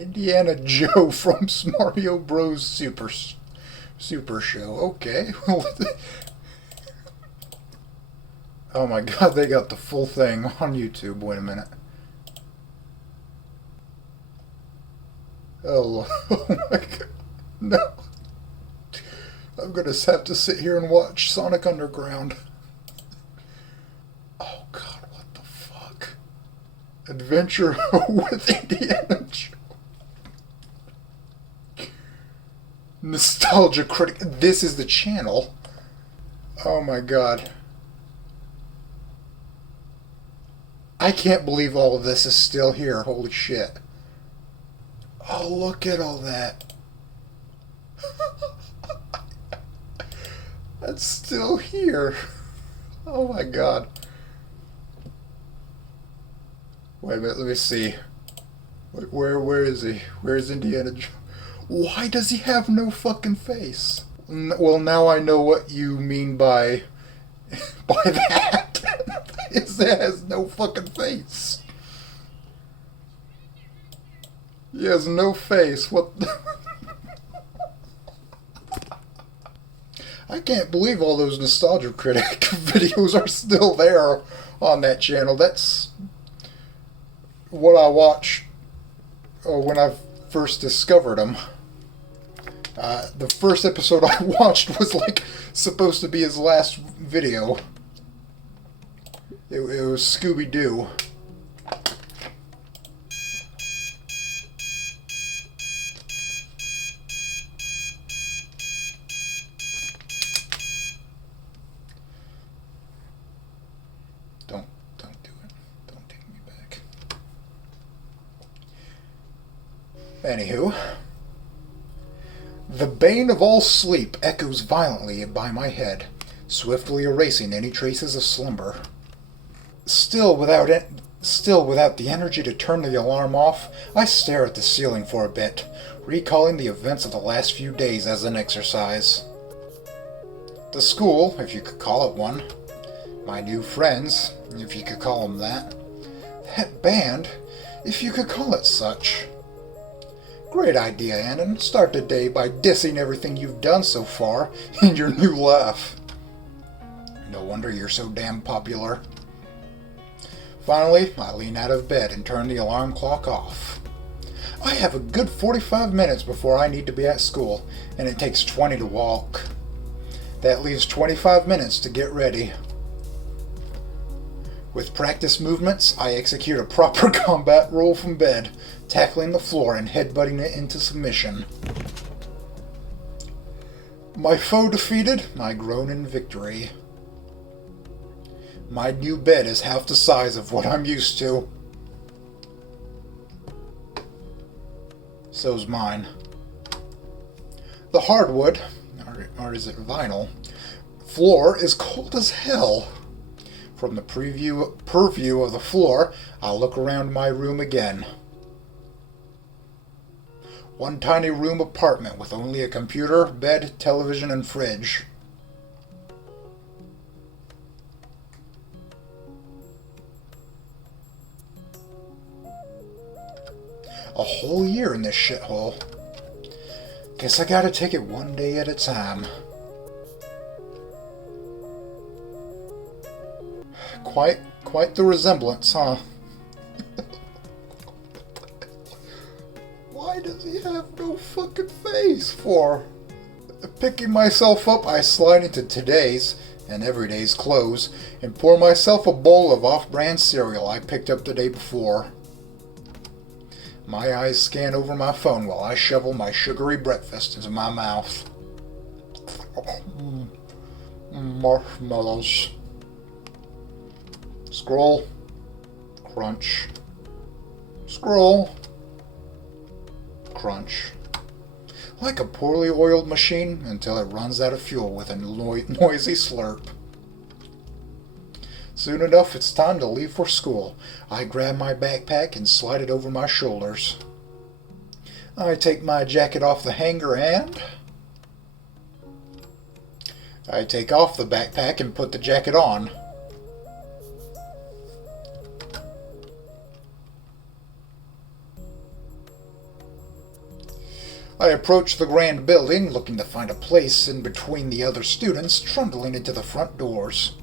Indiana Joe from Mario Bros. Super Show. Okay. Oh my god, they got the full thing on YouTube. Wait a minute. Oh, oh my god. No. I'm gonna have to sit here and watch Sonic Underground. Oh god, what the fuck? Adventure with Indiana Joe. Nostalgia Critic. This is the channel. Oh my god. I can't believe all of this is still here. Holy shit. Oh, look at all that. That's still here. Oh my god. Wait a minute, let me see. Where is he? Where's Indiana Jones? Why does he have no fucking face? Well, now I know what you mean by that. Is that has no fucking face. He has no face. What the I can't believe all those Nostalgia Critic videos are still there on that channel. That's what I watched when I first discovered them. The first episode I watched was like supposed to be his last video. It was Scooby-Doo. Don't do it. Don't take me back. Anywho. The bane of all sleep echoes violently by my head, swiftly erasing any traces of slumber. Still without the energy to turn the alarm off, I stare at the ceiling for a bit, recalling the events of the last few days as an exercise. The school, if you could call it one. My new friends, if you could call them that. That band, if you could call it such. Great idea, ANON. Start the day by dissing everything you've done so far in your new laugh. No wonder you're so damn popular. Finally, I lean out of bed and turn the alarm clock off. I have a good 45 minutes before I need to be at school, and it takes 20 to walk. That leaves 25 minutes to get ready. With practice movements, I execute a proper combat roll from bed, tackling the floor and headbutting it into submission. My foe defeated, I groan in victory. My new bed is half the size of what I'm used to. So's mine. The hardwood, or is it vinyl, floor is cold as hell. From the purview of the floor, I'll look around my room again. One tiny room apartment with only a computer, bed, television, and fridge. A whole year in this shithole. Guess I gotta take it one day at a time. Quite the resemblance, huh? Why does he have no fucking face for? Picking myself up, I slide into today's and everyday's clothes and pour myself a bowl of off-brand cereal I picked up the day before. My eyes scan over my phone while I shovel my sugary breakfast into my mouth. Marshmallows. Scroll. Crunch. Scroll. Crunch. Like a poorly oiled machine until it runs out of fuel with a noisy slurp. Soon enough, it's time to leave for school. I grab my backpack and slide it over my shoulders. I take my jacket off the hanger and I take off the backpack and put the jacket on. approached the grand building, looking to find a place in between the other students trundling into the front doors.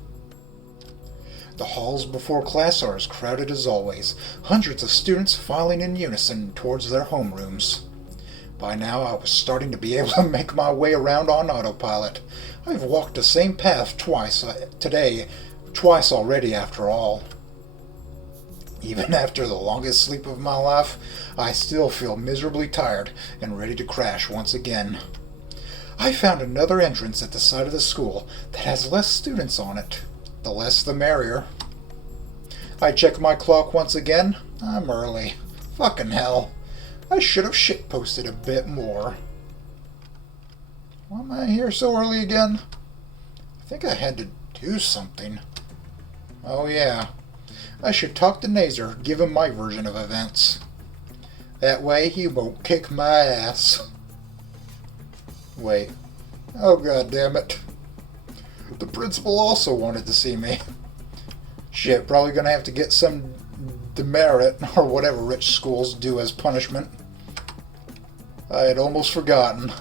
The halls before class are as crowded as always, hundreds of students filing in unison towards their homerooms. By now I was starting to be able to make my way around on autopilot. I've walked the same path twice already after all. Even after the longest sleep of my life, I still feel miserably tired and ready to crash once again. I found another entrance at the side of the school that has less students on it. The less the merrier. I check my clock once again. I'm early. Fucking hell. I should have shitposted a bit more. Why am I here so early again? I think I had to do something. Oh yeah. I should talk to Nazer, give him my version of events. That way he won't kick my ass. Wait. Oh god damn it. The principal also wanted to see me. Shit, probably gonna have to get some demerit, or whatever rich schools do as punishment. I had almost forgotten.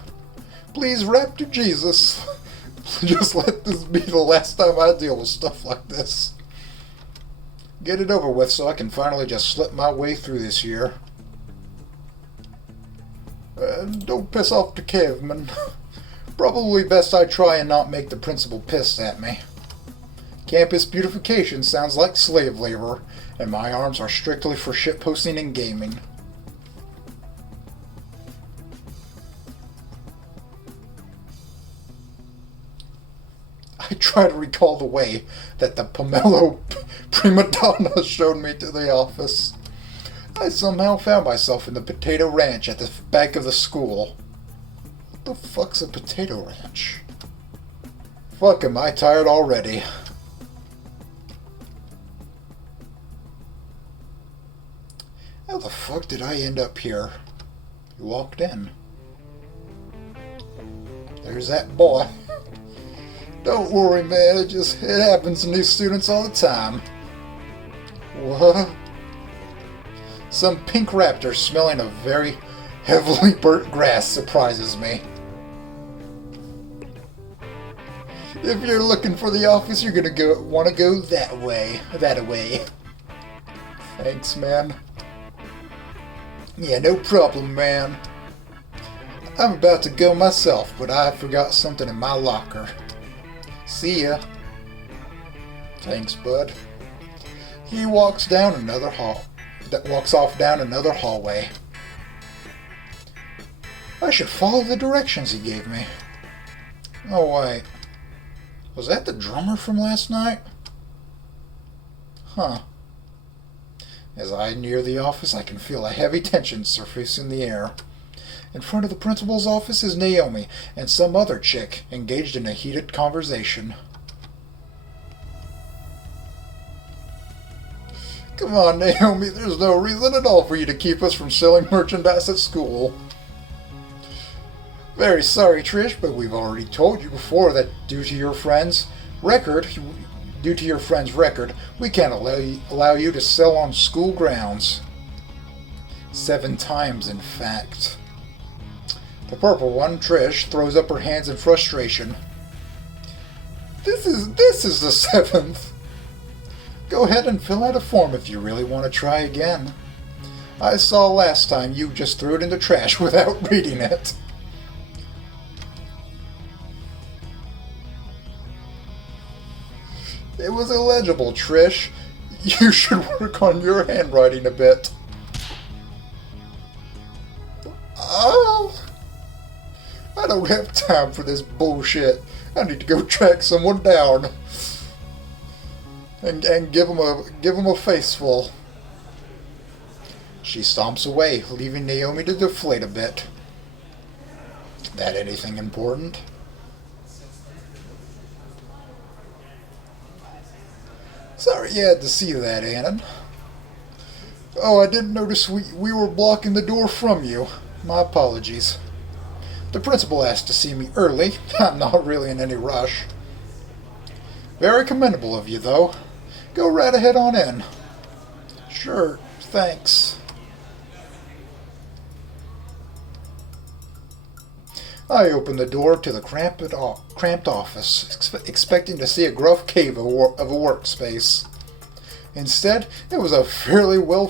Please, Raptor Jesus. Just let this be the last time I deal with stuff like this. Get it over with so I can finally just slip my way through this year. Don't piss off the caveman. Probably best I try and not make the principal pissed at me. Campus beautification sounds like slave labor, and my arms are strictly for shitposting and gaming. I try to recall the way that the pomelo prima donna showed me to the office. I somehow found myself in the potato ranch at the back of the school. What the fuck's a potato ranch? Fuck, am I tired already? How the fuck did I end up here? You walked in. There's that boy. Don't worry, man. It happens to new students all the time. What? Some pink raptor smelling of very heavily burnt grass surprises me. If you're looking for the office, you're gonna want to go that way. Thanks, man. Yeah, no problem, man. I'm about to go myself, but I forgot something in my locker. See ya. Thanks, bud. He walks down another walks off down another hallway. I should follow the directions he gave me. Oh wait. Was that the drummer from last night? Huh. As I near the office, I can feel a heavy tension surface in the air. In front of the principal's office is Naomi and some other chick engaged in a heated conversation. Come on, Naomi, there's no reason at all for you to keep us from selling merchandise at school. Very sorry, Trish, but we've already told you before that due to your friend's record, we can't allow you to sell on school grounds. 7 times, in fact. The purple one, Trish, throws up her hands in frustration. This is the 7th. Go ahead and fill out a form if you really want to try again. I saw last time you just threw it in the trash without reading it. It was illegible, Trish. You should work on your handwriting a bit. Oh, I don't have time for this bullshit. I need to go track someone down and give him a faceful. She stomps away, leaving Naomi to deflate a bit. That anything important? Sorry you had to see that, Anon. Oh, I didn't notice we were blocking the door from you. My apologies. The principal asked to see me early. I'm not really in any rush. Very commendable of you, though. Go right ahead on in. Sure, thanks. I opened the door to the cramped office, expecting to see a gruff cave of a workspace. Instead, it was a fairly well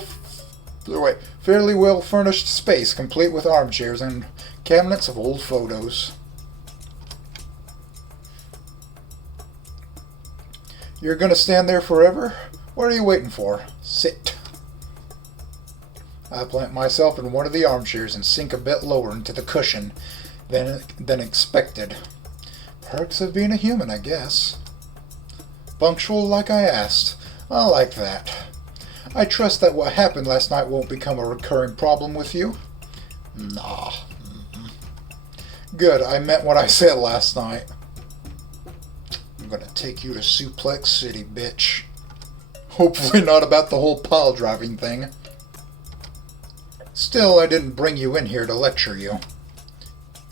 furnished space, complete with armchairs and cabinets of old photos. You're gonna stand there forever? What are you waiting for? Sit. I plant myself in one of the armchairs and sink a bit lower into the cushion than expected. Perks of being a human, I guess. Punctual like I asked. I like that. I trust that what happened last night won't become a recurring problem with you? Nah. Good, I meant what I said last night. I'm gonna take you to Suplex City, bitch. Hopefully not about the whole pile driving thing. Still, I didn't bring you in here to lecture you.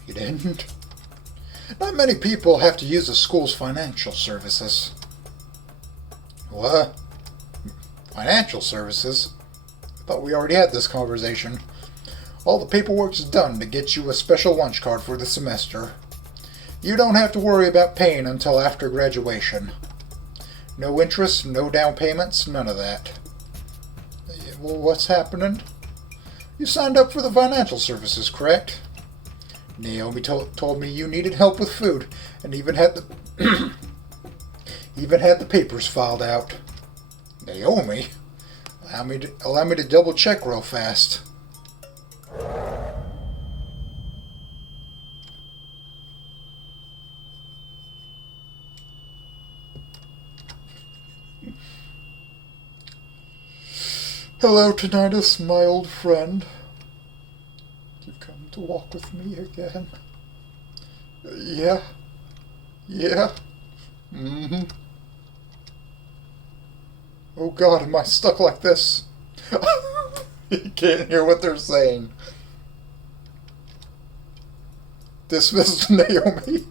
You didn't? Not many people have to use the school's financial services. What? Financial services? I thought we already had this conversation. All the paperwork's done to get you a special lunch card for the semester. You don't have to worry about paying until after graduation. No interest, no down payments, none of that. Well, what's happening? You signed up for the financial services, correct? Naomi told me you needed help with food, and even had the even had the papers filed out. Naomi? Allow me to double check real fast. Hello, Tinnitus, my old friend. You've come to walk with me again. Yeah. Mm-hmm. Oh God, am I stuck like this? You can't hear what they're saying. Dismissed Naomi.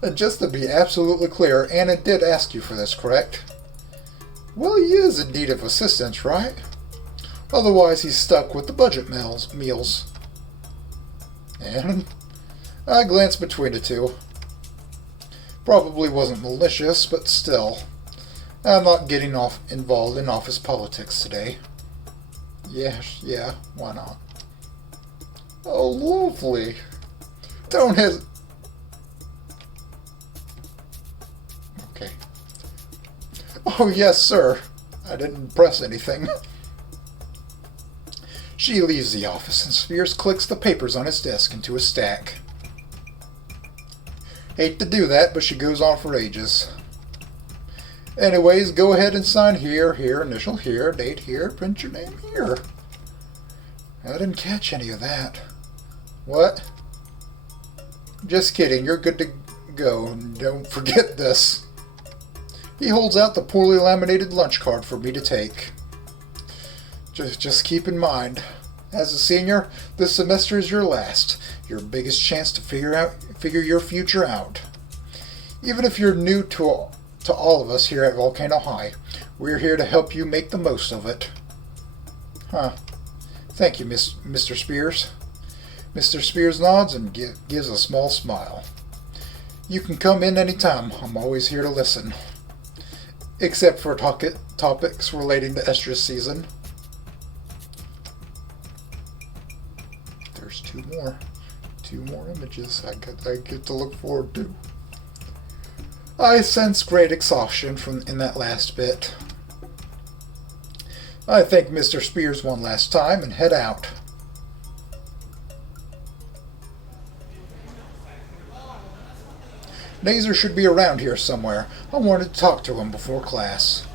And just to be absolutely clear, Anna did ask you for this, correct? Well, he is in need of assistance, right? Otherwise, he's stuck with the budget meals. And I glanced between the two. Probably wasn't malicious, but still. I'm not getting involved in office politics today. Yeah, why not? Oh, lovely. Don't hesitate. Okay. Oh, yes, sir. I didn't press anything. She leaves the office and Spears clicks the papers on his desk into a stack. Hate to do that, but she goes on for ages. Anyways, go ahead and sign here, initial here, date here, print your name here. I didn't catch any of that. What? Just kidding, you're good to go. Don't forget this. He holds out the poorly laminated lunch card for me to take. Just keep in mind, as a senior, this semester is your last, your biggest chance to figure your future out. Even if you're new to all of us here at Volcano High, we're here to help you make the most of it. Huh. Thank you, Mr. Spears. Mr. Spears nods and gives a small smile. You can come in anytime. I'm always here to listen. Except for topics relating to estrus season. There's two more images I get to look forward to. I sense great exhaustion in that last bit. I thank Mr. Spears one last time and head out. Nazer should be around here somewhere. I wanted to talk to him before class.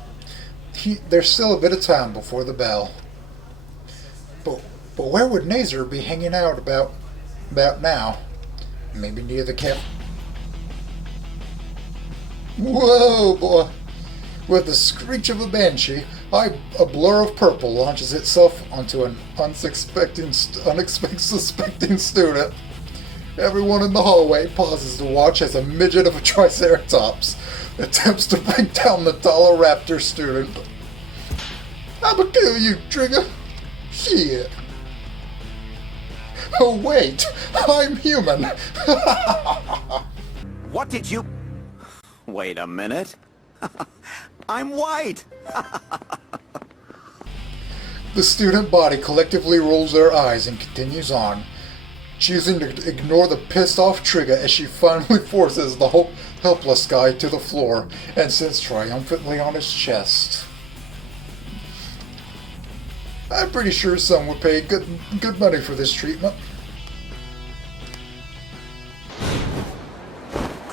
There's still a bit of time before the bell. But where would Nazer be hanging out about now? Maybe near the camp. Whoa, boy! With the screech of a banshee, a blur of purple launches itself onto an unsuspecting student. Everyone in the hallway pauses to watch as a midget of a Triceratops attempts to bring down the taller raptor student. I'ma kill you, Trigga! Shit! Oh wait, I'm human. What did you... Wait a minute. I'm white. The student body collectively rolls their eyes and continues on, choosing to ignore the pissed off Trigga as she finally forces the helpless guy to the floor and sits triumphantly on his chest. I'm pretty sure some would pay good money for this treatment.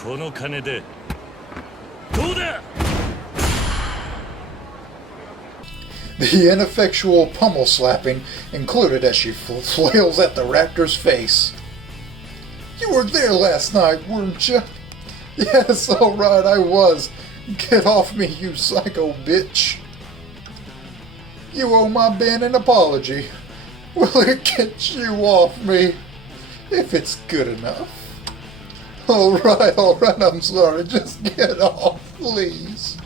この金でどうだ? The ineffectual pummel slapping included as she flails at the raptor's face. You were there last night, weren't you? Yes, alright, I was. Get off me, you psycho bitch. You owe my Ben an apology. Will it get you off me? If it's good enough. Alright, I'm sorry. Just get off, please.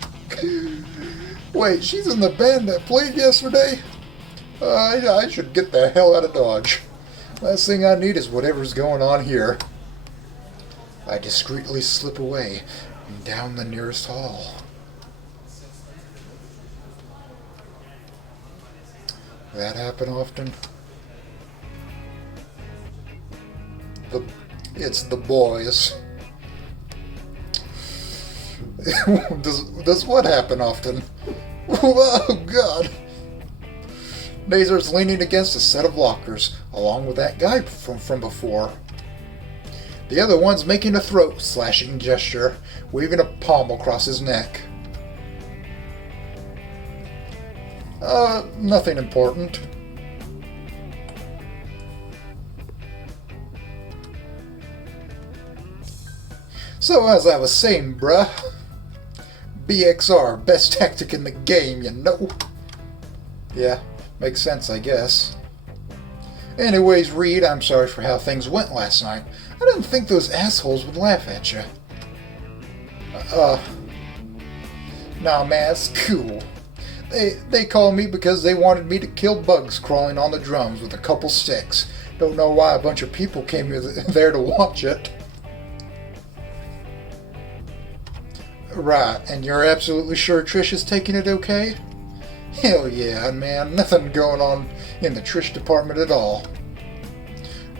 Wait, she's in the band that played yesterday? I should get the hell out of Dodge. Last thing I need is whatever's going on here. I discreetly slip away and down the nearest hall. That happen often? It's the boys. Does what happen often? Oh God! Nazar's leaning against a set of lockers, along with that guy from before. The other one's making a throat-slashing gesture, waving a palm across his neck. Nothing important. So as I was saying, bruh, BXR, best tactic in the game, you know? Yeah, makes sense, I guess. Anyways, Reed, I'm sorry for how things went last night. I didn't think those assholes would laugh at you. Nah, man, it's cool. They called me because they wanted me to kill bugs crawling on the drums with a couple sticks. Don't know why a bunch of people came there to watch it. Right, and you're absolutely sure Trish is taking it okay? Hell yeah, man, nothing going on in the Trish department at all.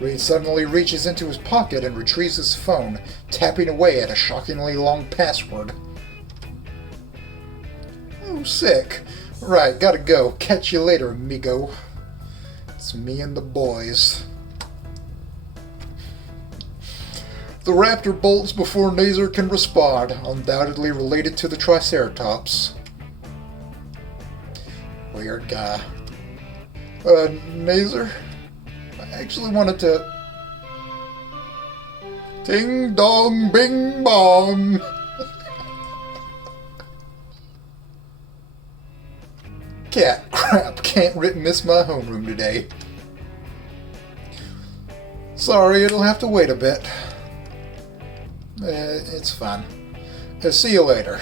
Reed suddenly reaches into his pocket and retrieves his phone, tapping away at a shockingly long password. Oh, sick. Right, gotta go. Catch you later, amigo. It's me and the boys. The raptor bolts before Nazar can respond, undoubtedly related to the Triceratops. Weird guy. Nazar? I actually wanted to... Ding dong bing bong! Cat crap, can't miss my homeroom today. Sorry, it'll have to wait a bit. It's fine. See you later.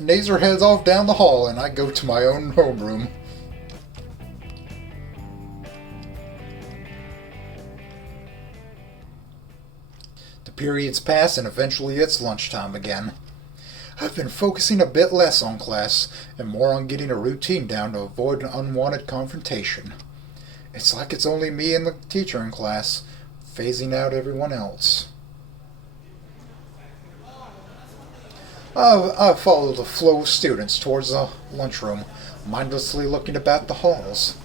Nazar heads off down the hall and I go to my own homeroom. The periods pass and eventually it's lunchtime again. I've been focusing a bit less on class and more on getting a routine down to avoid an unwanted confrontation. It's like it's only me and the teacher in class, phasing out everyone else. I follow the flow of students towards the lunchroom, mindlessly looking about the halls.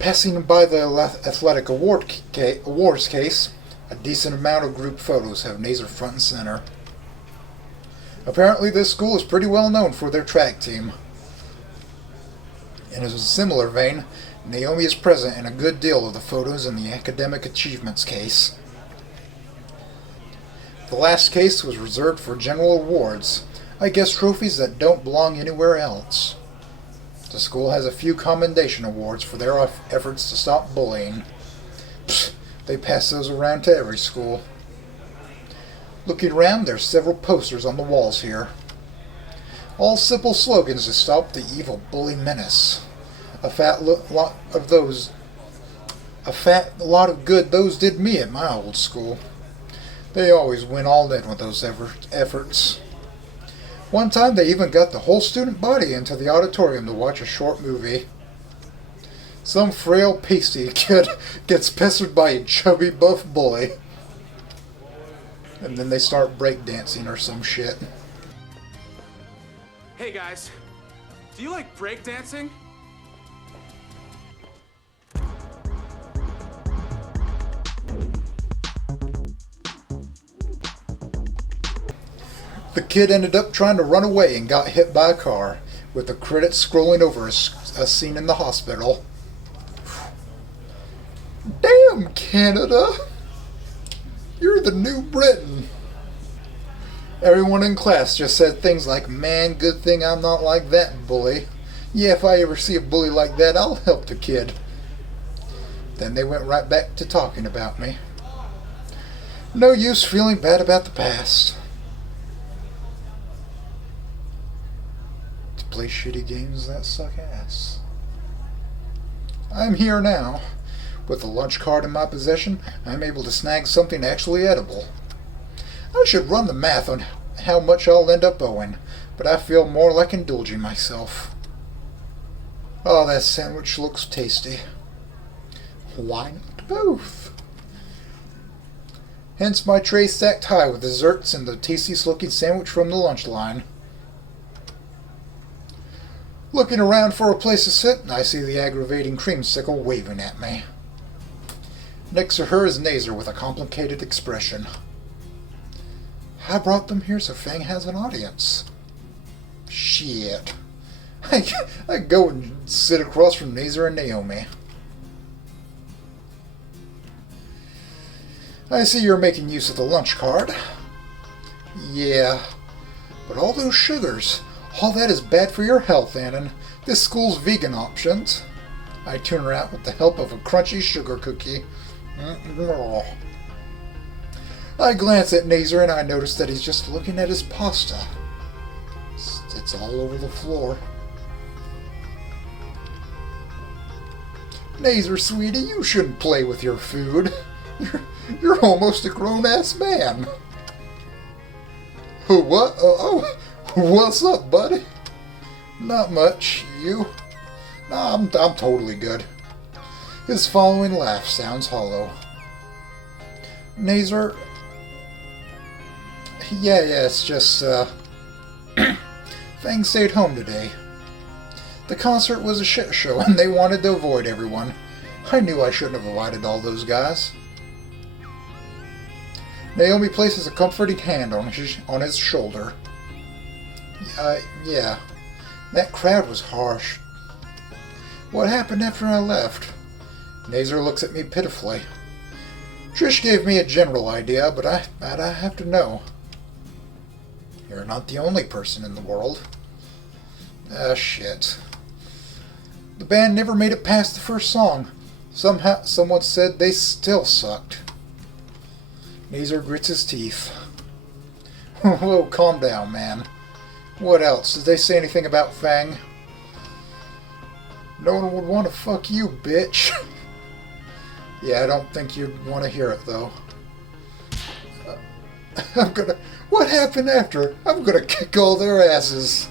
Passing by the athletic awards case, a decent amount of group photos have Nazar front and center. Apparently this school is pretty well known for their track team. In a similar vein, Naomi is present in a good deal of the photos in the academic achievements case. The last case was reserved for general awards, I guess trophies that don't belong anywhere else. The school has a few commendation awards for their efforts to stop bullying. Pfft, they pass those around to every school. Looking around, there's several posters on the walls here. All simple slogans to stop the evil bully menace. A fat lot of good those did me at my old school. They always went all in with those efforts. One time they even got the whole student body into the auditorium to watch a short movie. Some frail pasty kid gets pestered by a chubby buff bully. And then they start breakdancing or some shit. Hey guys, do you like breakdancing? The kid ended up trying to run away and got hit by a car, with the credits scrolling over a scene in the hospital. Damn, Canada! You're the new Britain. Everyone in class just said things like, man, good thing I'm not like that bully. Yeah, if I ever see a bully like that, I'll help the kid. Then they went right back to talking about me. No use feeling bad about the past. To play shitty games that suck ass. I'm here now. With a lunch card in my possession, I'm able to snag something actually edible. I should run the math on how much I'll end up owing, but I feel more like indulging myself. Oh, that sandwich looks tasty. Why not both? Hence my tray stacked high with desserts and the tastiest looking sandwich from the lunch line. Looking around for a place to sit, I see the aggravating creamsicle waving at me. Next to her is Nazer with a complicated expression. I brought them here so Fang has an audience. Shit. I go and sit across from Nazer and Naomi. I see you're making use of the lunch card. Yeah, but all those sugars, all that is bad for your health, Anon. This school's vegan options. I tune her out with the help of a crunchy sugar cookie. I glance at Nazer and I notice that he's just looking at his pasta. It's all over the floor. Nazer, sweetie, you shouldn't play with your food. You're almost a grown-ass man. What? Oh, what's up, buddy? Not much. You? Nah, I'm totally good. His following laugh sounds hollow. Nazer... Yeah, it's just, Fang stayed home today. The concert was a shit show and they wanted to avoid everyone. I knew I shouldn't have invited all those guys. Naomi places a comforting hand on his shoulder. Yeah. That crowd was harsh. What happened after I left? Nazer looks at me pitifully. Trish gave me a general idea, but I have to know. You're not the only person in the world. Ah, shit. The band never made it past the first song. Someone said they still sucked. Nazer grits his teeth. Whoa, calm down, man. What else? Did they say anything about Fang? No one would want to fuck you, bitch. Yeah, I don't think you'd want to hear it, though. What happened after? I'm gonna kick all their asses.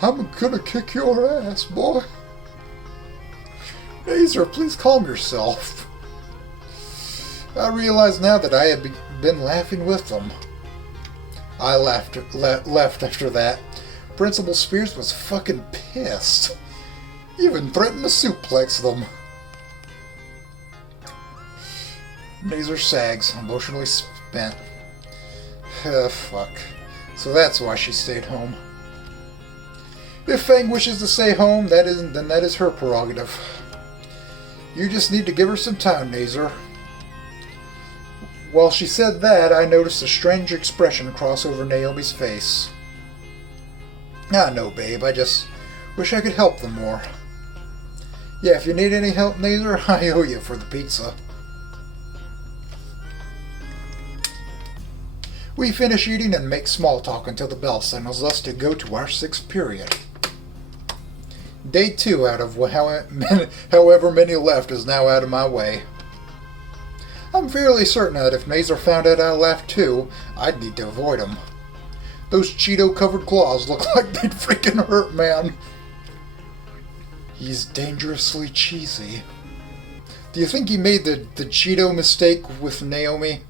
I'm gonna kick your ass, boy. Nazer, please calm yourself. I realize now that I had been laughing with them. I left after that. Principal Spears was fucking pissed. Even threatened to suplex them. Nazer sags, emotionally spent. Fuck. So that's why she stayed home. If Fang wishes to stay home, then that is her prerogative. You just need to give her some time, Nazer. While she said that, I noticed a strange expression cross over Naomi's face. I know, babe. I just wish I could help them more. Yeah, if you need any help, Nazer, I owe you for the pizza. We finish eating and make small talk until the bell signals us to go to our 6th period. Day 2 out of however many left is now out of my way. I'm fairly certain that if Mazer found out I laughed too, I'd need to avoid him. Those Cheeto-covered claws look like they'd freaking hurt, man. He's dangerously cheesy. Do you think he made the Cheeto mistake with Naomi?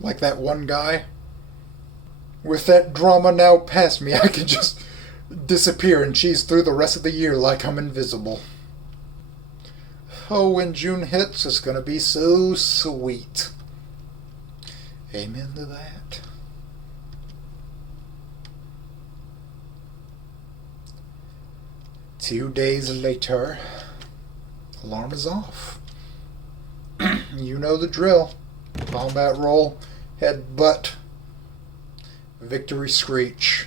Like that one guy? With that drama now past me, I can just disappear and cheese through the rest of the year like I'm invisible. Oh, when June hits, it's gonna be so sweet. Amen to that. Two days later, alarm is off. You know the drill. Combat roll, headbutt, victory screech.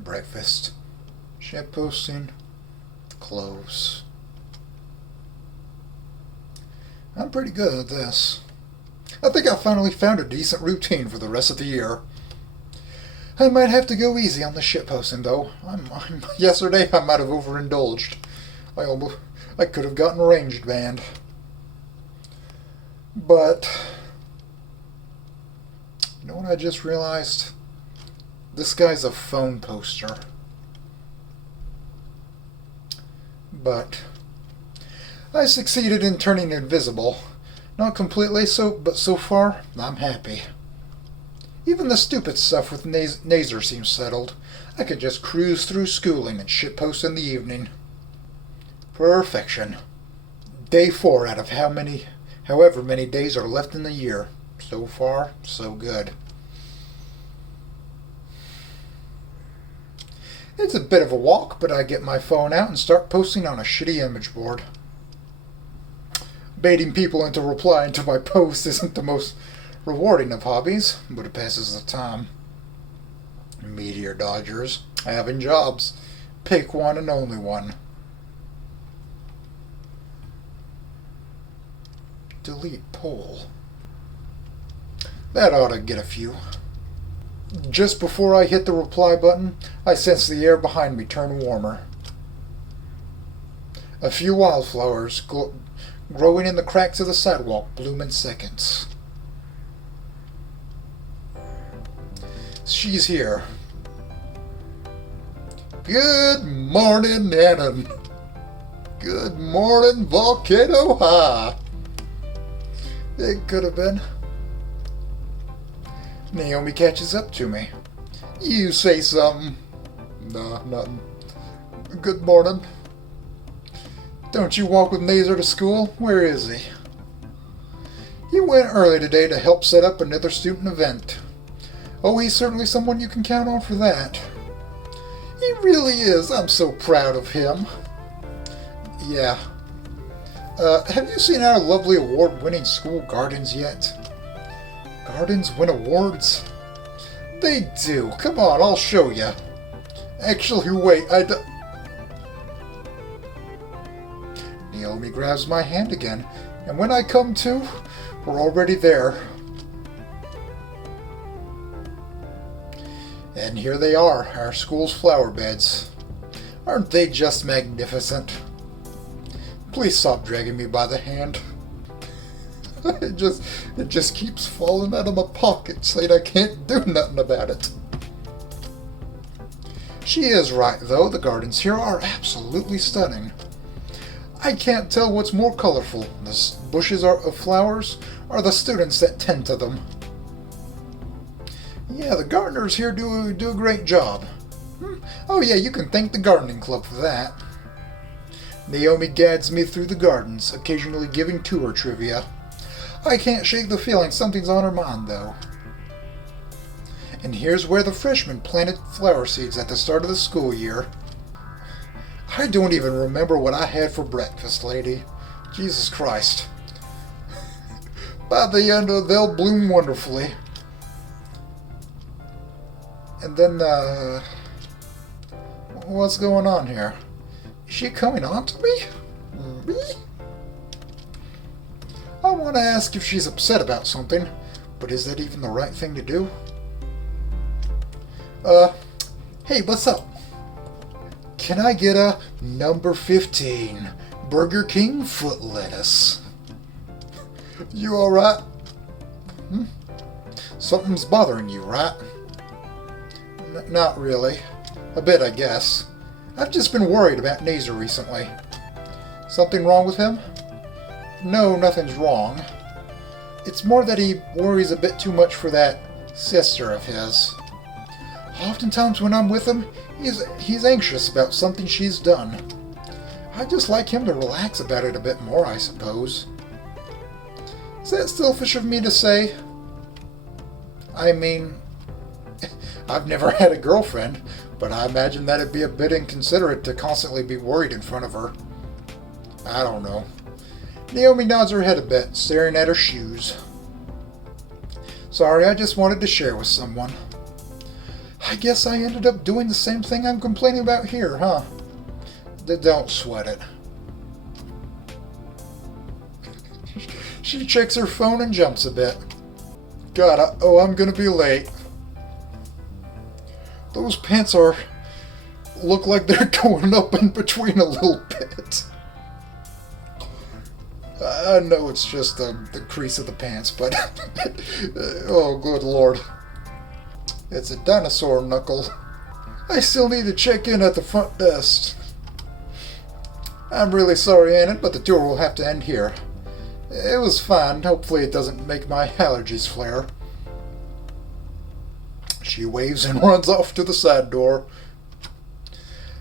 Breakfast, ship posting, clothes. I'm pretty good at this. I think I finally found a decent routine for the rest of the year. I might have to go easy on the ship posting, though. Yesterday I might have overindulged. I could have gotten ranged banned. But you know what I just realized? This guy's a phone poster. But I succeeded in turning invisible. Not completely, but so far, I'm happy. Even the stupid stuff with Nazer seems settled. I could just cruise through schooling and shitpost in the evening. Perfection. Day 4 out of however many days are left in the year. So far, so good. It's a bit of a walk, but I get my phone out and start posting on a shitty image board. Baiting people into replying to my posts isn't the most rewarding of hobbies, but it passes the time. Meteor dodgers, having jobs. Pick one and only one. Delete poll. That ought to get a few. Just before I hit the reply button, I sense the air behind me turn warmer. A few wildflowers growing in the cracks of the sidewalk bloom in seconds. She's here. Good morning, ANON. Good morning, Volcano High. It could have been. Naomi catches up to me. You say something. Nah, nothing. Good morning. Don't you walk with Nazer to school? Where is he? He went early today to help set up another student event. Oh, he's certainly someone you can count on for that. He really is. I'm so proud of him. Yeah. Have you seen our lovely award-winning school gardens yet? Gardens win awards? They do. Come on, I'll show you. Actually, wait, Naomi grabs my hand again, and when I come to, we're already there. And here they are, our school's flower beds. Aren't they just magnificent? Please stop dragging me by the hand. It just keeps falling out of my pocket, saying I can't do nothing about it. She is right, though. The gardens here are absolutely stunning. I can't tell what's more colorful, the bushes of flowers or the students that tend to them. Yeah, the gardeners here do a great job. Oh yeah, you can thank the gardening club for that. Naomi guides me through the gardens, occasionally giving tour trivia. I can't shake the feeling something's on her mind, though. And here's where the freshmen planted flower seeds at the start of the school year. I don't even remember what I had for breakfast, lady. Jesus Christ. By the end of they'll bloom wonderfully. And then, what's going on here? Is she coming on to me? Me? I want to ask if she's upset about something, But is that even the right thing to do? Hey, what's up? Can I get a number 15 Burger King foot lettuce? You alright? Something's bothering you, right? Not really. A bit, I guess. I've just been worried about Nazer recently. Something wrong with him? No, nothing's wrong. It's more that he worries a bit too much for that sister of his. Oftentimes when I'm with him, he's anxious about something she's done. I'd just like him to relax about it a bit more, I suppose. Is that selfish of me to say? I mean, I've never had a girlfriend, but I imagine that'd be a bit inconsiderate to constantly be worried in front of her. I don't know. Naomi nods her head a bit, staring at her shoes. Sorry, I just wanted to share with someone. I guess I ended up doing the same thing I'm complaining about here, huh? Don't sweat it. She checks her phone and jumps a bit. God, I'm gonna be late. Those pants look like they're going up in between a little bit. I know it's just the crease of the pants, but oh, good lord. It's a dinosaur knuckle. I still need to check in at the front desk. I'm really sorry, Annon, but the tour will have to end here. It was fun. Hopefully it doesn't make my allergies flare. She waves and runs off to the side door.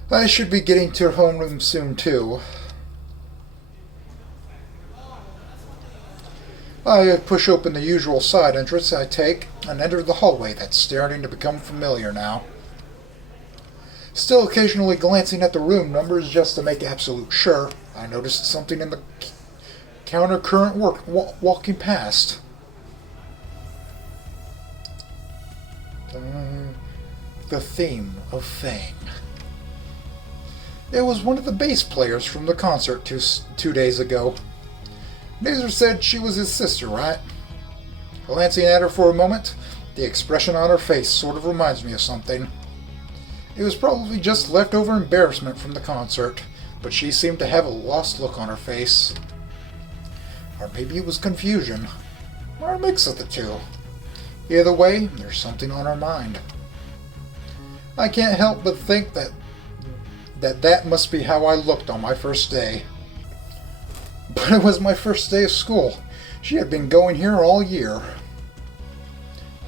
I should be getting to her homeroom soon, too. I push open the usual side entrance I take and enter the hallway that's starting to become familiar now. Still occasionally glancing at the room numbers just to make absolute sure, I noticed something in the counter-current walking past. The theme of Fang. It was one of the bass players from the concert two days ago. Nazer said she was his sister, right? Glancing at her for a moment, the expression on her face sort of reminds me of something. It was probably just leftover embarrassment from the concert, but she seemed to have a lost look on her face. Or maybe it was confusion, or a mix of the two. Either way, there's something on her mind. I can't help but think that must be how I looked on my first day. But it was my first day of school. She had been going here all year.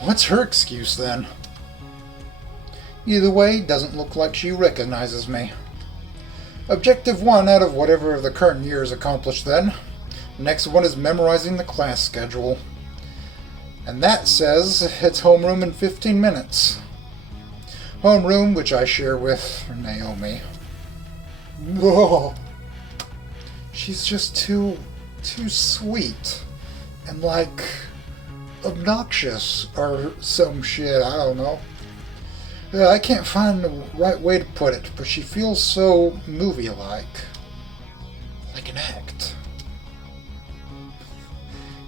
What's her excuse then? Either way, doesn't look like she recognizes me. Objective 1 out of whatever the current year has accomplished then. Next one is memorizing the class schedule. And that says it's homeroom in 15 minutes. Homeroom, which I share with Naomi. Whoa. She's just too sweet. And like obnoxious or some shit, I don't know. I can't find the right way to put it, but she feels so movie-like. Like an act.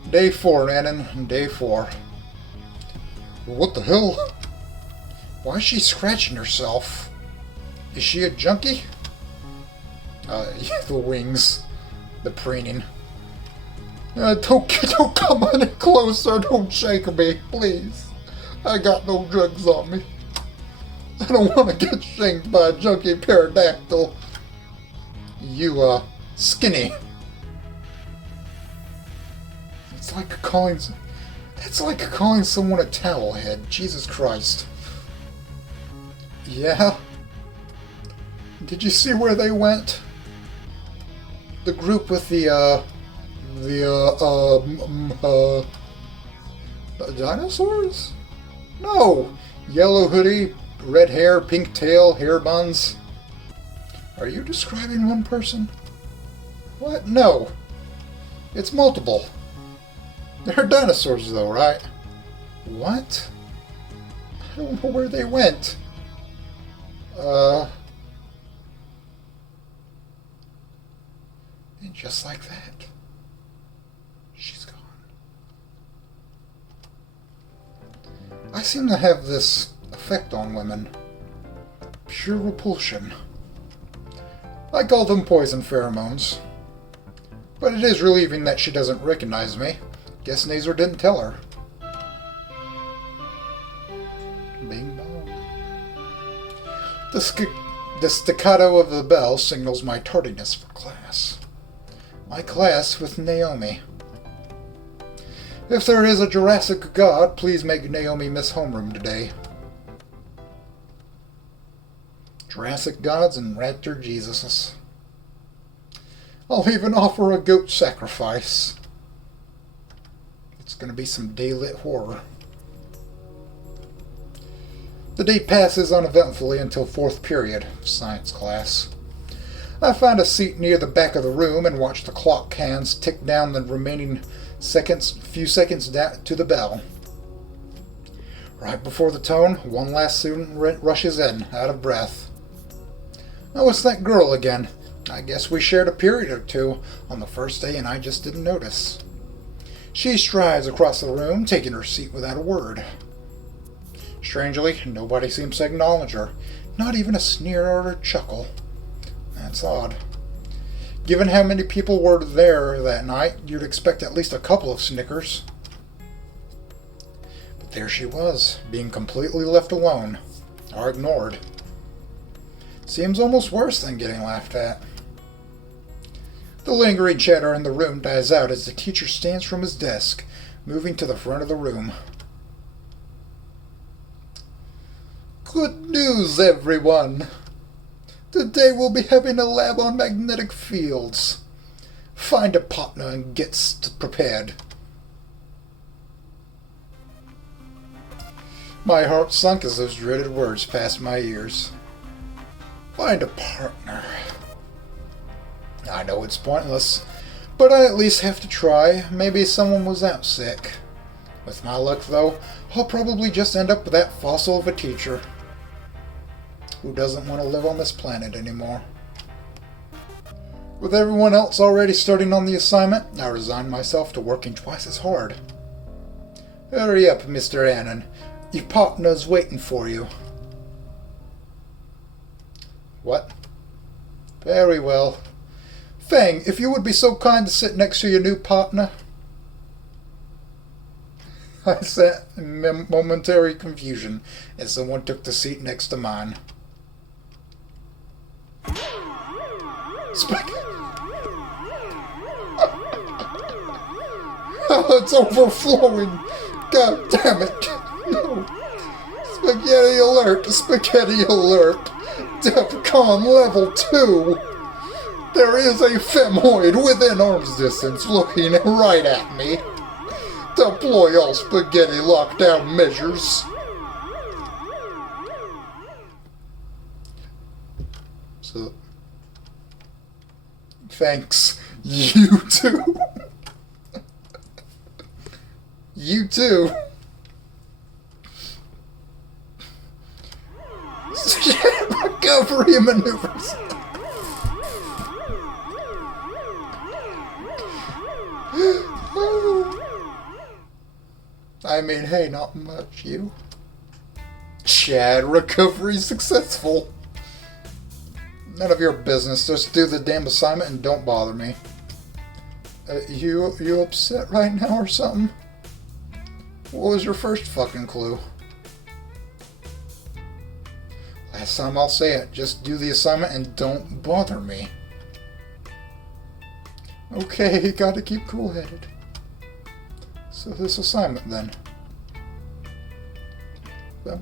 Day 4, Annon. Day 4. What the hell? Why is she scratching herself? Is she a junkie? The wings. The preening. Don't come any closer. Don't shake me, please. I got no drugs on me. I don't want to get shanked by a junkie pterodactyl. You, skinny. It's like calling someone a towelhead. Jesus Christ. Yeah? Did you see where they went? The group with the dinosaurs? No! Yellow hoodie, red hair, pink tail, hair buns. Are you describing one person? What? No. It's multiple. They're dinosaurs though, right? What? I don't know where they went. And just like that, she's gone. I seem to have this effect on women. Pure repulsion. I call them poison pheromones. But it is relieving that she doesn't recognize me. Guess Nazar didn't tell her. Bing bong. The staccato of the bell signals my tardiness for class. My class with Naomi. If there is a Jurassic god, please make Naomi miss homeroom today. Jurassic gods and raptor Jesuses. I'll even offer a goat sacrifice. It's gonna be some daylit horror. The day passes uneventfully until 4th period of science class. I find a seat near the back of the room and watch the clock hands tick down the remaining few seconds down to the bell. Right before the tone, one last student rushes in, out of breath. Oh, it's that girl again. I guess we shared a period or two on the first day and I just didn't notice. She strides across the room, taking her seat without a word. Strangely, nobody seems to acknowledge her, not even a sneer or a chuckle. That's odd. Given how many people were there that night, you'd expect at least a couple of snickers. But there she was, being completely left alone, or ignored. Seems almost worse than getting laughed at. The lingering chatter in the room dies out as the teacher stands from his desk, moving to the front of the room. Good news, everyone! Today we'll be having a lab on magnetic fields. Find a partner and get prepared. My heart sunk as those dreaded words passed my ears. Find a partner. I know it's pointless, but I at least have to try. Maybe someone was out sick. With my luck, though, I'll probably just end up with that fossil of a teacher who doesn't want to live on this planet anymore. With everyone else already starting on the assignment, I resign myself to working twice as hard. Hurry up, Mr. Annon. Your partner's waiting for you. What? Very well. Fang, if you would be so kind to sit next to your new partner. I sat in momentary confusion as someone took the seat next to mine. Oh, it's overflowing! God damn it! No! Spaghetti alert! Spaghetti alert! DEFCON level 2! There is a femoid within arm's distance looking right at me. Deploy all spaghetti lockdown measures. So, thanks. You too. You too. Recovery maneuvers. I mean, hey, not much, you. Chad, recovery successful. None of your business. Just do the damn assignment and don't bother me. You upset right now or something? What was your first fucking clue? Last time I'll say it. Just do the assignment and don't bother me. Okay, gotta keep cool-headed. So this assignment then. Well,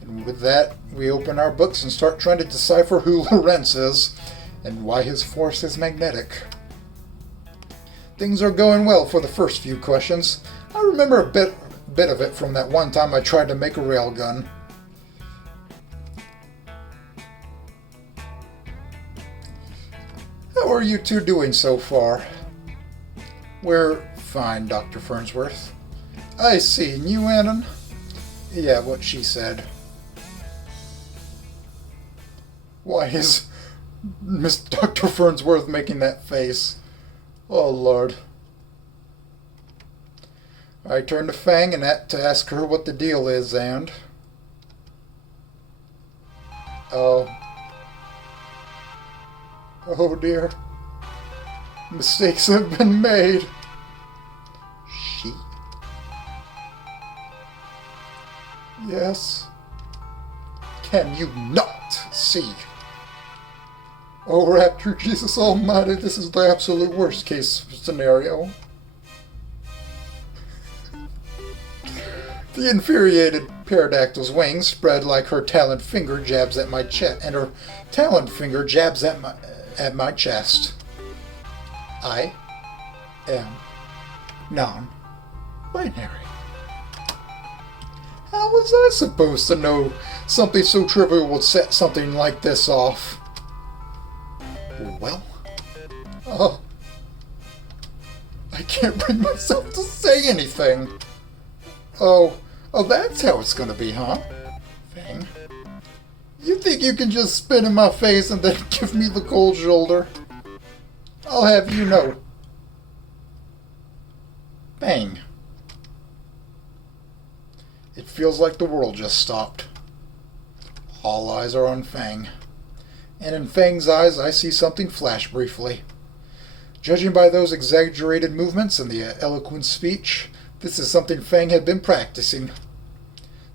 and with that, we open our books and start trying to decipher who Lawrence is and why his force is magnetic. Things are going well for the first few questions. I remember a bit of it from that one time I tried to make a railgun. How are you two doing so far? We're fine, Dr. Fernsworth. I see. And you, Annon? Yeah, what she said. Why is Miss Dr. Fernsworth making that face? Oh, Lord. I turn to Fang and to ask her what the deal is, and... Oh. Oh dear. Mistakes have been made. She? Yes. Can you not see? Oh, Raptor, Jesus Almighty, this is the absolute worst case scenario. The infuriated pterodactyl's wings spread like her taloned finger jabs at my chest, and her taloned finger jabs at my chest. I am non-binary. How was I supposed to know something so trivial would set something like this off? Well, I can't bring myself to say anything. Oh, that's how it's gonna be, huh? Fang. You think you can just spit in my face and then give me the cold shoulder? I'll have you know. Bang. It feels like the world just stopped. All eyes are on Fang. And in Fang's eyes, I see something flash briefly. Judging by those exaggerated movements and the eloquent speech, this is something Fang had been practicing.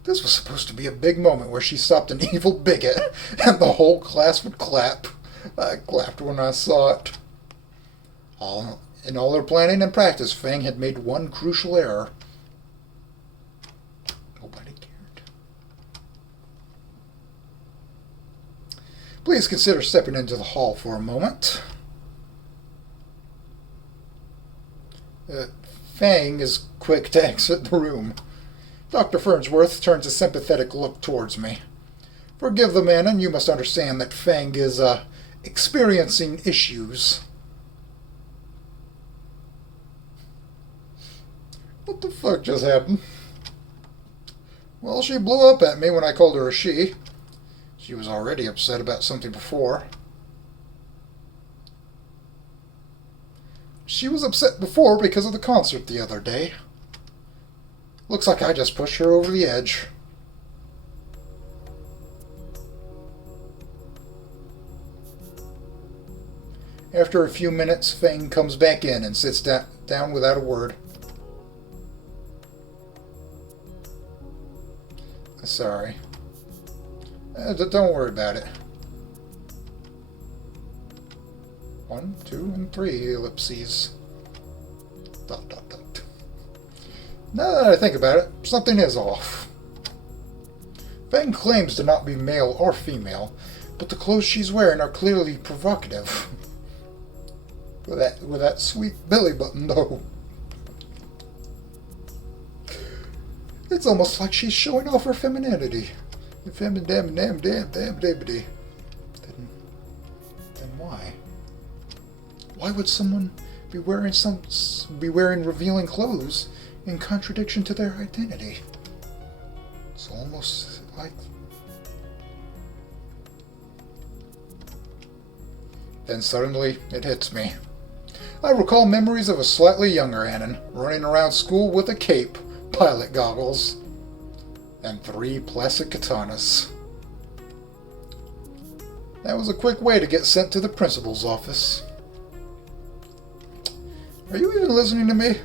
This was supposed to be a big moment where she stopped an evil bigot, and the whole class would clap. I clapped when I saw it. In all her planning and practice, Fang had made one crucial error. Nobody cared. Please consider stepping into the hall for a moment. Fang is quick to exit the room. Dr. Fernsworth turns a sympathetic look towards me. Forgive the man, and you must understand that Fang is, experiencing issues. What the fuck just happened? Well, she blew up at me when I called her a she. She was already upset about something before. She was upset before because of the concert the other day. Looks like I just pushed her over the edge. After a few minutes, Fang comes back in and sits down without a word. Sorry. Don't worry about it. 1, 2, and 3 ellipses. ... Now that I think about it, something is off. Fang claims to not be male or female, but the clothes she's wearing are clearly provocative. With that sweet belly button, though. It's almost like she's showing off her femininity. Then why? Why would someone be wearing revealing clothes in contradiction to their identity? It's almost like... Then suddenly it hits me. I recall memories of a slightly younger ANON running around school with a cape, pilot goggles, and 3 plastic katanas. That was a quick way to get sent to the principal's office. Are you even listening to me?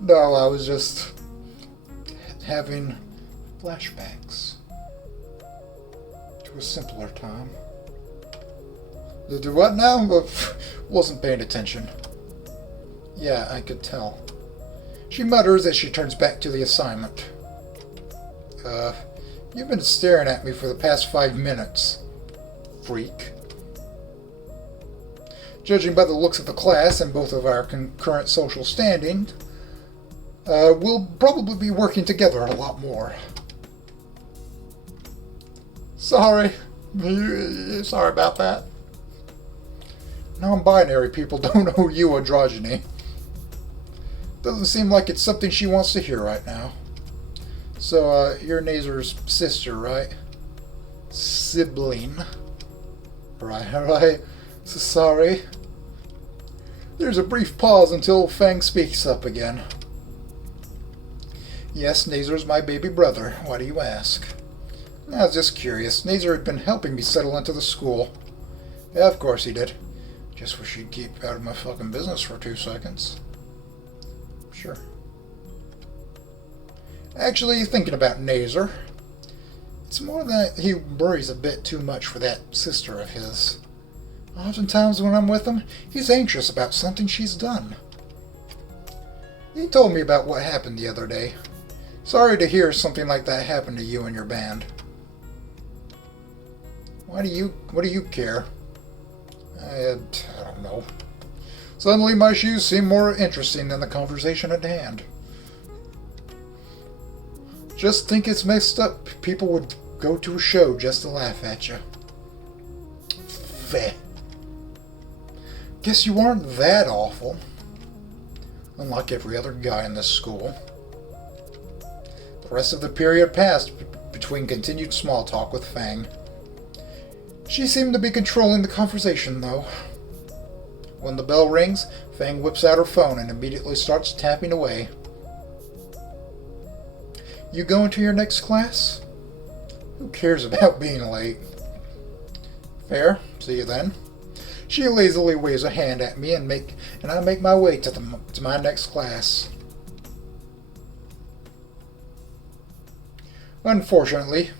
No, I was just having flashbacks to a simpler time. Do what now? Wasn't paying attention. Yeah, I could tell. She mutters as she turns back to the assignment. You've been staring at me for the past 5 minutes, freak. Judging by the looks of the class and both of our concurrent social standing, we'll probably be working together a lot more. Sorry. Sorry about that. Non-binary people don't owe you androgyny. Doesn't seem like it's something she wants to hear right now. So, you're Nazer's sister, right? Sibling. Right. So sorry. There's a brief pause until Fang speaks up again. Yes, Nazer's my baby brother. Why do you ask? I was just curious. Nazer had been helping me settle into the school. Yeah, of course he did. Just wish he'd keep out of my fucking business for 2 seconds. Sure. Actually, thinking about Nazer, it's more that he worries a bit too much for that sister of his. Oftentimes when I'm with him, he's anxious about something she's done. He told me about what happened the other day. Sorry to hear something like that happen to you and your band. What do you care? I don't know. Suddenly my shoes seem more interesting than the conversation at hand. Just think it's messed up. People would go to a show just to laugh at you. Feh. Guess you aren't that awful. Unlike every other guy in this school. The rest of the period passed between continued small talk with Fang. She seemed to be controlling the conversation, though. When the bell rings, Fang whips out her phone and immediately starts tapping away. You going to your next class? Who cares about being late? Fair. See you then. She lazily waves a hand at me and I make my way to my next class. Unfortunately,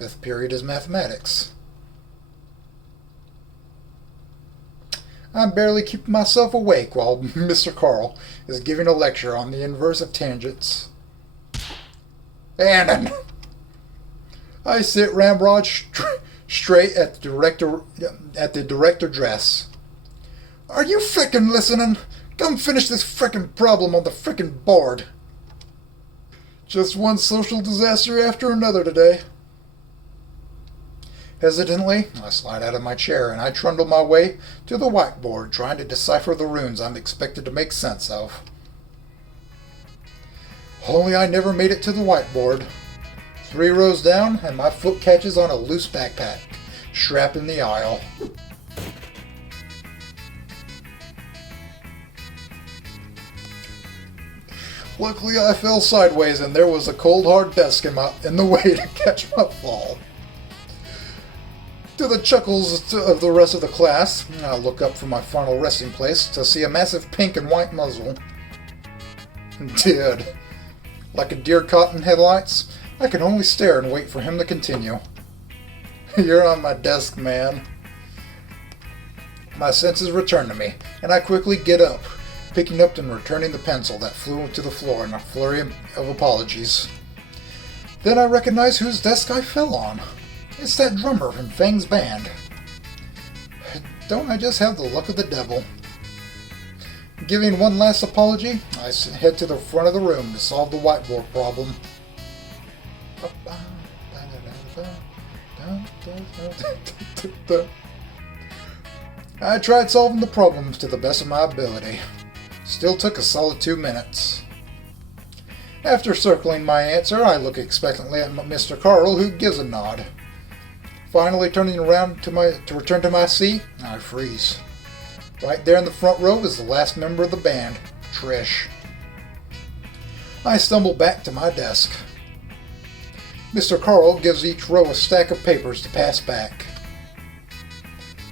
5th period is mathematics. I'm barely keeping myself awake while Mr. Carl is giving a lecture on the inverse of tangents. ANON! I sit ramrod straight at the director dress. Are you frickin' listening? Come finish this frickin' problem on the frickin' board. Just one social disaster after another today. Hesitantly, I slide out of my chair and I trundle my way to the whiteboard, trying to decipher the runes I'm expected to make sense of. Only I never made it to the whiteboard. 3 rows down, and my foot catches on a loose backpack, strapped in the aisle. Luckily, I fell sideways, and there was a cold, hard desk in the way to catch my fall. To the chuckles of the rest of the class, I look up from my final resting place to see a massive pink and white muzzle. Dude, like a deer caught in headlights, I can only stare and wait for him to continue. You're on my desk, man. My senses return to me, and I quickly get up, picking up and returning the pencil that flew to the floor in a flurry of apologies. Then I recognize whose desk I fell on. It's that drummer from Fang's band. Don't I just have the luck of the devil? Giving one last apology, I head to the front of the room to solve the whiteboard problem. I tried solving the problem to the best of my ability. Still took a solid 2 minutes. After circling my answer, I look expectantly at Mr. Carl, who gives a nod. Finally turning around to return to my seat, I freeze. Right there in the front row is the last member of the band, Trish. I stumble back to my desk. Mr. Carl gives each row a stack of papers to pass back.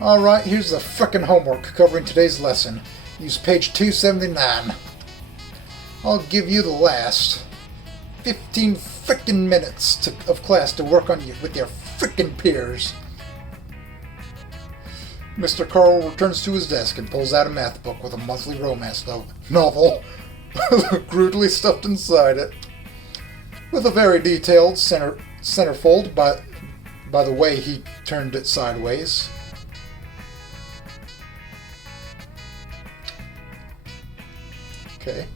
Alright, here's the frickin' homework covering today's lesson. Use page 279. I'll give you the last 15 frickin' minutes of class to work on you with your frickin' peers. Mr. Carl returns to his desk and pulls out a math book with a monthly romance novel crudely stuffed inside it, with a very detailed centerfold by the way he turned it sideways. Okay.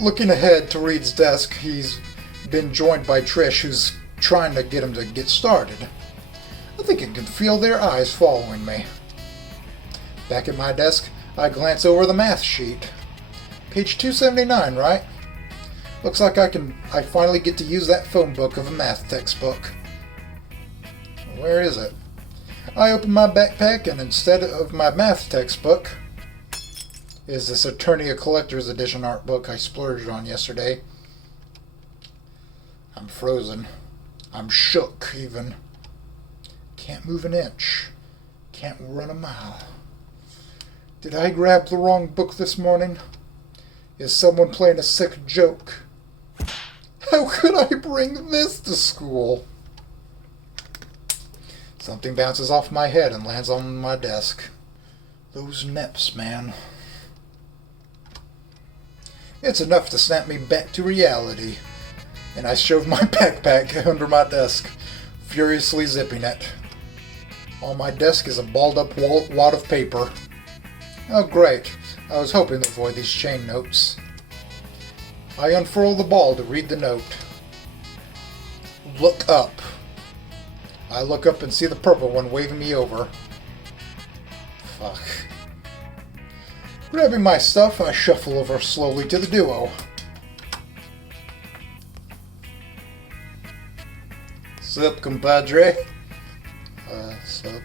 Looking ahead to Reed's desk, he's been joined by Trish, who's trying to get him to get started. I think I can feel their eyes following me. Back at my desk, I glance over the math sheet. Page 279, right? Looks like I finally get to use that phone book of a math textbook. Where is it? I open my backpack, and instead of my math textbook, is this Eternia Collector's Edition art book I splurged on yesterday. I'm frozen. I'm shook, even. Can't move an inch. Can't run a mile. Did I grab the wrong book this morning? Is someone playing a sick joke? How could I bring this to school? Something bounces off my head and lands on my desk. Those nips, man. It's enough to snap me back to reality. And I shove my backpack under my desk, furiously zipping it. On my desk is a balled up wad of paper. Oh great, I was hoping to avoid these chain notes. I unfurl the ball to read the note. Look up. I look up and see the purple one waving me over. Fuck. Grabbing my stuff, I shuffle over slowly to the duo. Sup, compadre? Sup.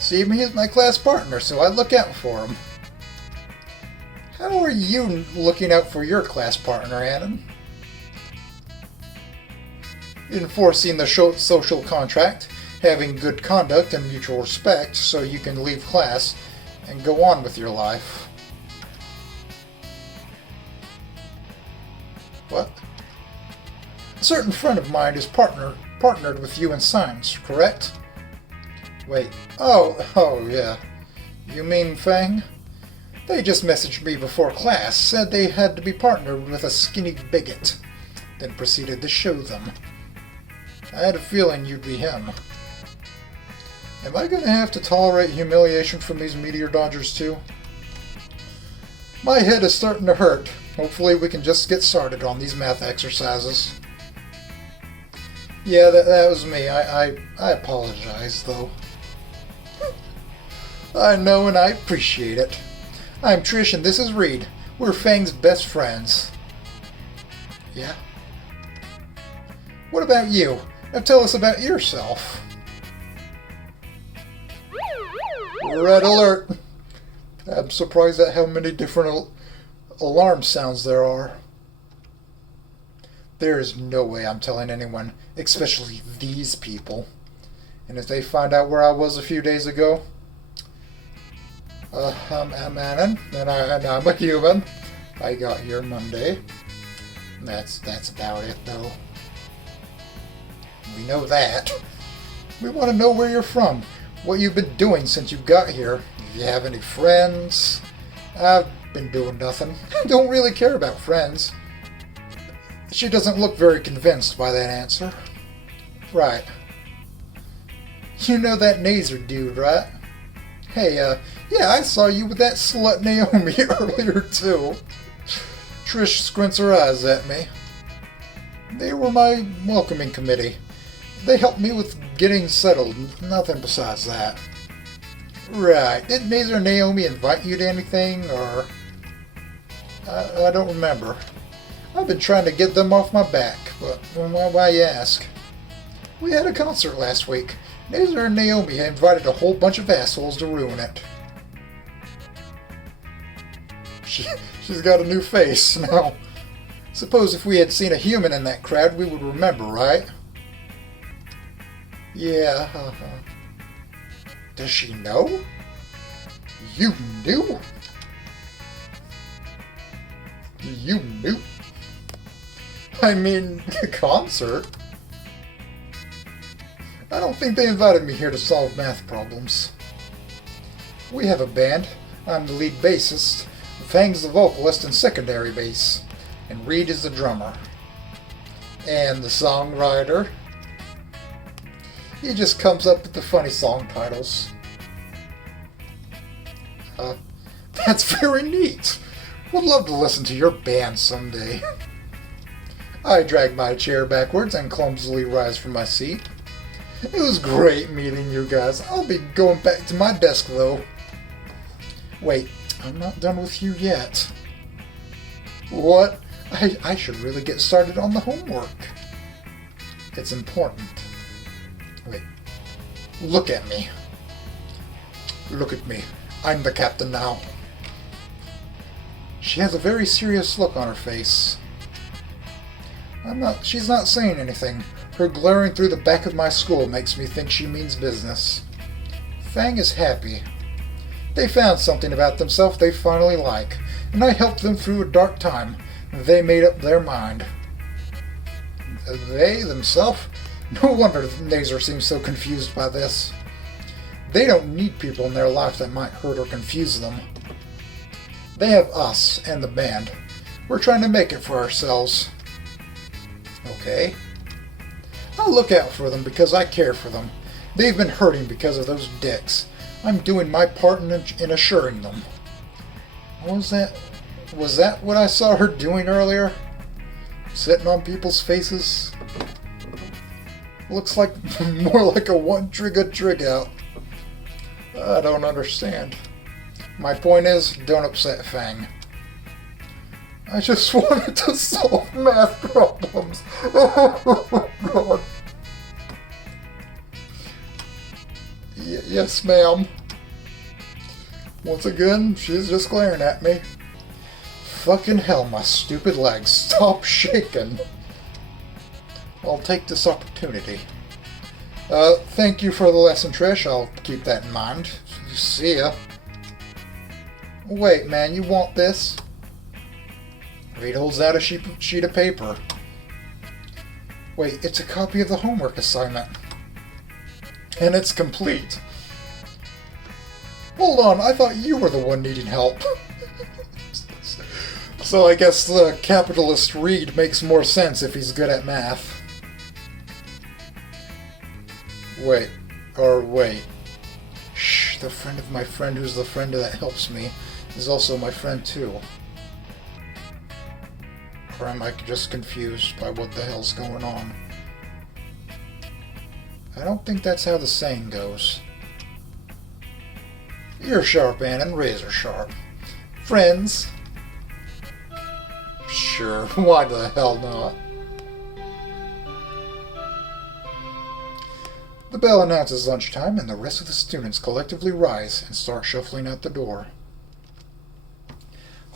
See, me as my class partner, so I look out for him. How are you looking out for your class partner, ANON? Enforcing the social contract, having good conduct and mutual respect so you can leave class and go on with your life. What? A certain friend of mine is partnered with you in science, correct? Wait, oh yeah. You mean Fang? They just messaged me before class, said they had to be partnered with a skinny bigot, then proceeded to show them. I had a feeling you'd be him. Am I going to have to tolerate humiliation from these meteor dodgers too? My head is starting to hurt. Hopefully we can just get started on these math exercises. Yeah, that was me. I apologize, though. I know, and I appreciate it. I'm Trish, and this is Reed. We're Fang's best friends. Yeah? What about you? Now tell us about yourself. Red alert! I'm surprised at how many different alarm sounds there are. There is no way I'm telling anyone, especially these people. And if they find out where I was a few days ago, I'm ANON, and I'm a human. I got here Monday. That's about it, though. We know that. We want to know where you're from, what you've been doing since you got here. If you have any friends. I've been doing nothing. I don't really care about friends. She doesn't look very convinced by that answer. Right. You know that Nazer dude, right? Hey, yeah, I saw you with that slut Naomi earlier, too. Trish squints her eyes at me. They were my welcoming committee. They helped me with getting settled, nothing besides that. Right, did Nazer and Naomi invite you to anything, or... I don't remember. I've been trying to get them off my back, but why you ask? We had a concert last week. Nazer and Naomi had invited a whole bunch of assholes to ruin it. She's got a new face now. Suppose if we had seen a human in that crowd, we would remember, right? Yeah, Does she know? You knew? You knew? I mean, a concert? I don't think they invited me here to solve math problems. We have a band. I'm the lead bassist. Fang's the vocalist and secondary bass. And Reed is the drummer. And the songwriter. He just comes up with the funny song titles. That's very neat. Would love to listen to your band someday. I drag my chair backwards and clumsily rise from my seat. It was great meeting you guys. I'll be going back to my desk though. Wait, I'm not done with you yet. What? I should really get started on the homework. It's important. Wait. Look at me. Look at me. I'm the captain now. She has a very serious look on her face. She's not saying anything. Her glaring through the back of my skull makes me think she means business. Fang is happy. They found something about themselves they finally like, and I helped them through a dark time. They made up their mind. They themselves? No wonder Nazer seems so confused by this. They don't need people in their life that might hurt or confuse them. They have us and the band. We're trying to make it for ourselves. Okay. I'll look out for them because I care for them. They've been hurting because of those dicks. I'm doing my part in assuring them. What was that? Was that what I saw her doing earlier? Sitting on people's faces? Looks like more like a one trigga out. I don't understand. My point is, don't upset Fang. I just wanted to solve math problems. Oh, God. Yes, ma'am. Once again, she's just glaring at me. Fucking hell, my stupid legs. Stop shaking. I'll take this opportunity. Thank you for the lesson, Trish. I'll keep that in mind. See ya. Wait, man, you want this? Reed holds out a sheet of paper. Wait, it's a copy of the homework assignment. And it's complete. Hold on, I thought you were the one needing help. So I guess the capitalist Reed makes more sense if he's good at math. Wait. Shh, the friend of my friend who's the friend that helps me is also my friend too. Or am I just confused by what the hell's going on? I don't think that's how the saying goes. Ear sharp, ANON, razor sharp. Friends? Sure, why the hell not? The bell announces lunchtime, and the rest of the students collectively rise and start shuffling out the door.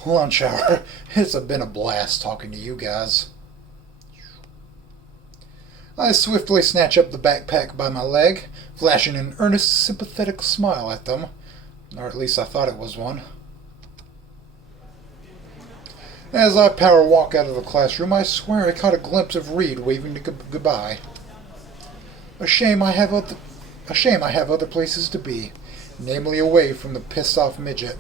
Lunch hour. It's been a blast talking to you guys. I swiftly snatch up the backpack by my leg, flashing an earnest, sympathetic smile at them. Or at least I thought it was one. As I power walk out of the classroom, I swear I caught a glimpse of Reed waving to goodbye. A shame I have other places to be, namely away from the pissed-off midget.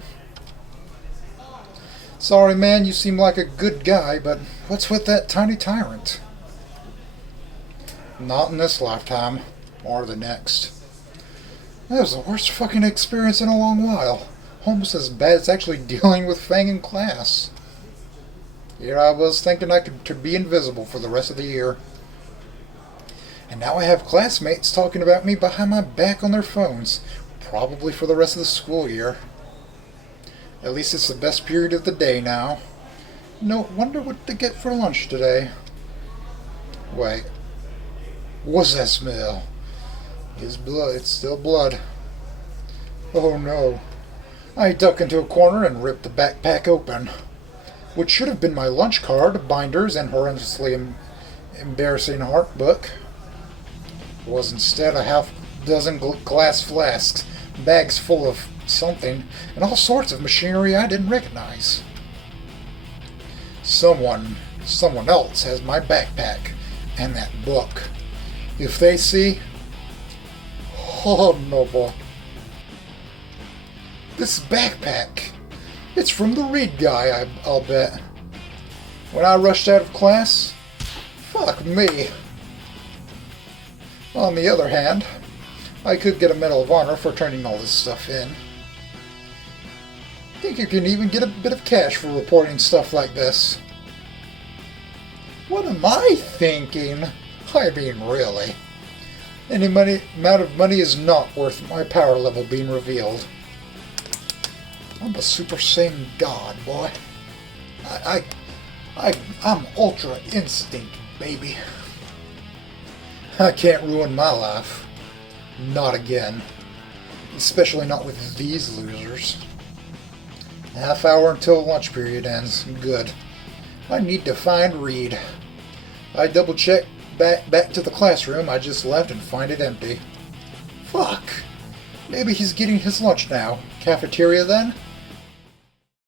Sorry, man, you seem like a good guy, but what's with that tiny tyrant? Not in this lifetime, or the next. That was the worst fucking experience in a long while. Almost as bad as actually dealing with Fang in class. Here I was thinking I could be invisible for the rest of the year. And now I have classmates talking about me behind my back on their phones, probably for the rest of the school year. At least it's the best period of the day now. No wonder what to get for lunch today. Wait. What's that smell? It's blood. It's still blood. Oh no. I duck into a corner and rip the backpack open. Which should have been my lunch card, binders, and horrendously embarrassing art book. Was instead a half-dozen glass flasks, bags full of something, and all sorts of machinery I didn't recognize. Someone else has my backpack and that book. If they see... Oh no, boy. This backpack. It's from the Reed guy, I'll bet. When I rushed out of class, fuck me. On the other hand, I could get a Medal of Honor for turning all this stuff in. Think you can even get a bit of cash for reporting stuff like this. What am I thinking? I mean, really. Any amount of money is not worth my power level being revealed. I'm a Super Saiyan God, boy. I'm Ultra Instinct, baby. I can't ruin my life. Not again. Especially not with these losers. Half hour until lunch period ends. Good. I need to find Reed. I double check back to the classroom I just left and find it empty. Fuck. Maybe he's getting his lunch now. Cafeteria then?